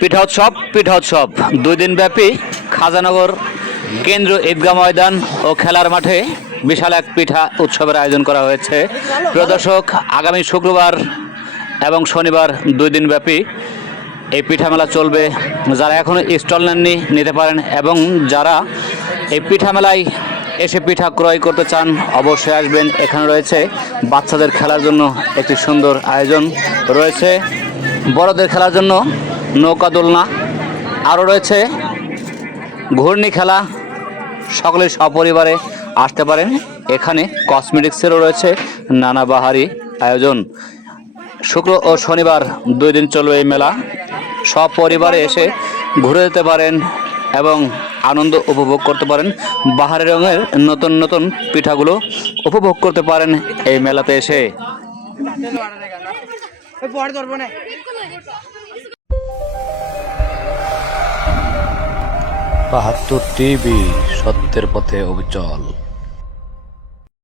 পিঠা উৎসব 2 দিন ব্যাপী খাজানগর কেন্দ্র ঈদগাহ ময়দান ও খেলার মাঠে বিশাল এক পিঠা উৎসবের আয়োজন করা হয়েছে। প্রিয় দর্শক, আগামী শুক্রবার এবং শনিবার 2 দিন ব্যাপী এই পিঠা মেলা চলবে। যারা এখনো স্টল নেননি নিতে পারেন, এবং যারা এই পিঠা মেলায় এসে পিঠা ক্রয় করতে চান অবশ্যই আসবেন। এখানে রয়েছে বাচ্চাদের খেলার জন্য একটি সুন্দর আয়োজন রয়েছে, বড়দের খেলার জন্য নৌকা দোলনা, আরও রয়েছে ঘূর্ণি খেলা। সকলে সপরিবারে আসতে পারেন। এখানে কসমেটিক্সেরও রয়েছে নানা বাহারি আয়োজন। শুক্র ও শনিবার 2 দিন চলবে এই মেলা। সপরিবারে এসে ঘুরে যেতে পারেন এবং আনন্দ উপভোগ করতে পারেন। বাহারি রঙের নতুন নতুন পিঠাগুলো উপভোগ করতে পারেন এই মেলাতে এসে। 72 টিভি, সত্যের পথে অবিচল।